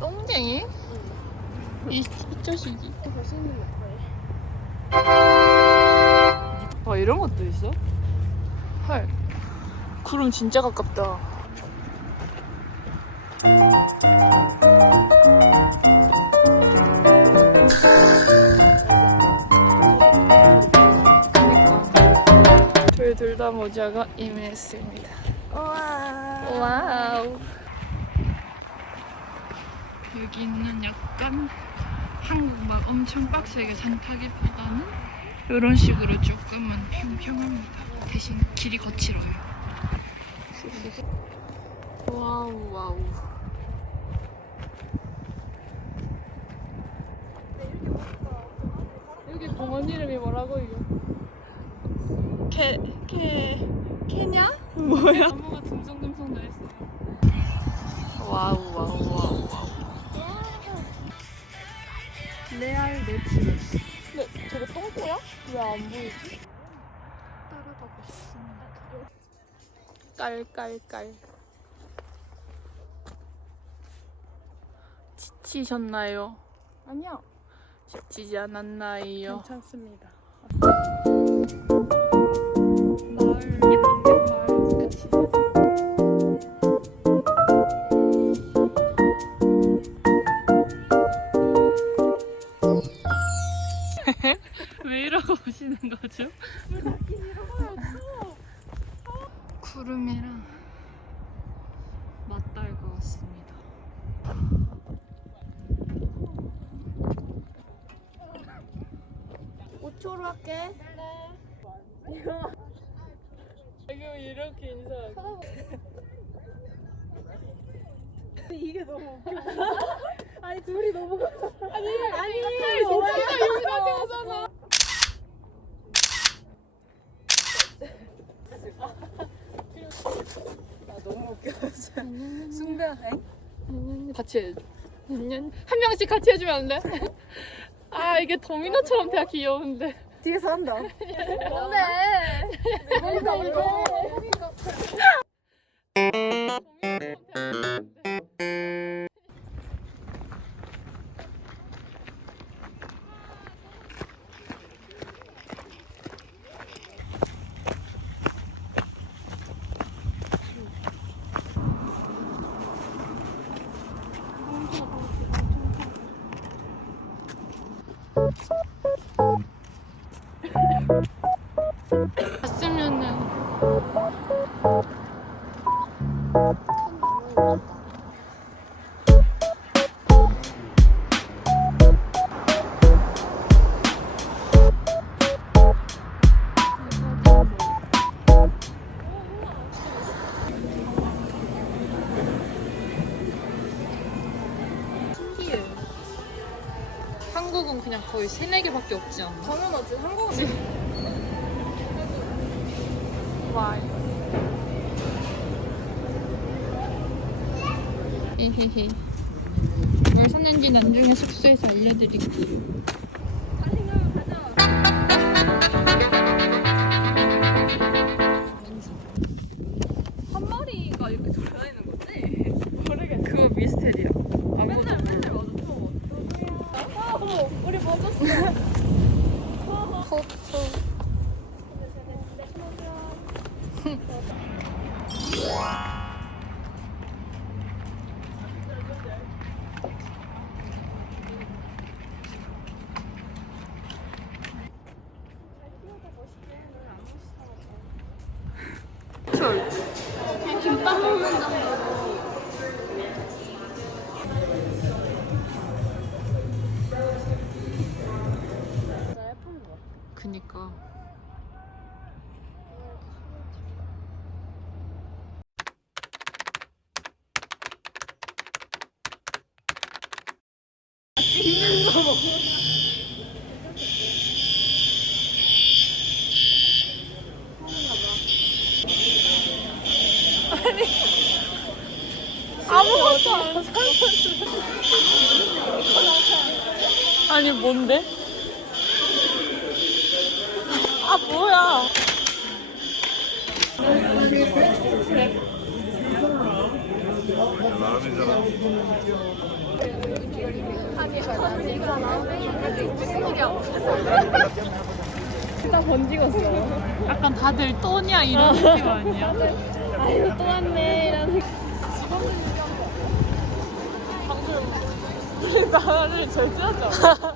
땡땡이? 이, 이 자식이. 볼수 있는 거와 이런 것도 있어? 헐. 구름 진짜 가깝다. 저희 둘 다 모자가 이민했습니다. 우와. 와우. 여기는 약간 한국 막 엄청 빡세게 산타기보다는 이런 식으로 조금은 평평합니다. 대신 길이 거칠어요. 와우 와우. 여기 공원 이름이 뭐라고 이거? 캐, 캐, 캐냐? 뭐야? 나무가 듬성듬성 나 있어요. 와우 와우 와우 와우. 레알 내치. 근데 저거 똥꼬야? 왜 안 보이지? 따라가고 있습니다. 깔깔깔. 지치셨나요? 아니요. 지치지 않았나요? 괜찮습니다. 거죠? 구름이랑 맞닿을 것 같습니다. 오초로 할게. 지금 이렇게 인사하고 이게 너무 웃겨. 아니 둘이 너무 아니 아니 진짜 이렇게 하잖아. 아 너무 웃겨. 순간 엥? 같이 해. 한 명씩 같이 해주면 안 돼? 아 이게 도미노처럼 되게 귀여운데. 뒤에서 한다. 뭔데? 뭔가 이거. 갔으면은 한국은 그냥 거의 세네 개밖에 없지 않나? 당연하지. 한국은 와이. 히히히. 뭘 샀는지 나중에 숙소에서 알려드릴게요. 그니까. 아니 뭔데? 아 뭐야? 일단 번지겠어. 약간 다들 또냐 이런 느낌 아니야? 아이고 또 왔네 이런 방금 우리 나를 절제하지 않아?